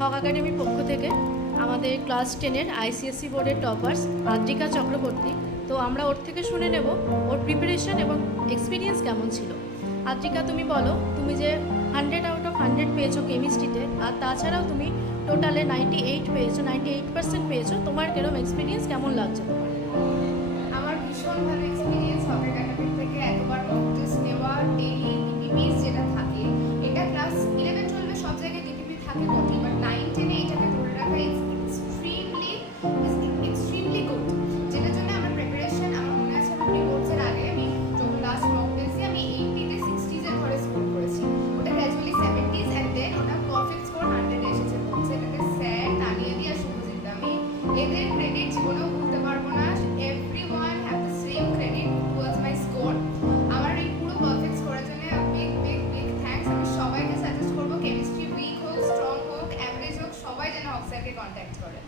হক একাডেমির পক্ষ থেকে আমাদের ক্লাস 10-এর আইসিএসসি বোর্ডের টপার্স আদ্রিকা চক্রবর্তী। তো আমরা ওর থেকে শুনে নেব ওর প্রিপারেশন এবং এক্সপিরিয়েন্স কেমন ছিল। আদ্রিকা, তুমি বলো, তুমি যে 100/100 পেয়েছো কেমিস্ট্রিতে, আর তাছাড়াও তুমি টোটালে 98 পেয়েছো, 98% পেয়েছো, তোমার কিরকম এক্সপিরিয়েন্স, কেমন লাগছে তোমার? আমার ভীষণ ভালো এক্সপিরিয়েন্স হক একাডেমি থেকে এতবার মক টেস্ট নেওয়া, ডেইলি ডিপিপিস যেটা থাকে, এটা ক্লাস 11-12 সব জায়গায় ডিপিপি থাকে বটেই, বাট 9-10 এটাকে ধরে রাখা এক্সট্রিমলি গুড, যেটার জন্য আমার প্রিপারেশন, আমার মনে আছে আমার প্রি বোর্ডসের আগে আমি যখন লাস্ট মক টেস্টে আমি 80-তে 60s এর ঘরে স্কোর করেছি, ওটা গ্র্যাজুয়ালি 70s অ্যান্ড দেন ওটা পারফেক্ট স্কোর 100 এ এসেছে বলছে। এটাতে স্যার, তানিয়া দি আর শুভজিৎ, আমি এদের ক্রেডিট জীবনেও ভুলতে পারবো না। Everyone have the same credit towards my score. আমার এই পুরো পারফেক্ট স্কোরের জন্য বিগ বিগ বিগ থ্যাঙ্কস। আমি সবাইকে সাজেস্ট করবো, কেমিস্ট্রি উইক হোক, স্ট্রং হোক, অ্যাভারেজ হোক, সবাই যেন হক স্যারকে কন্ট্যাক্ট করে।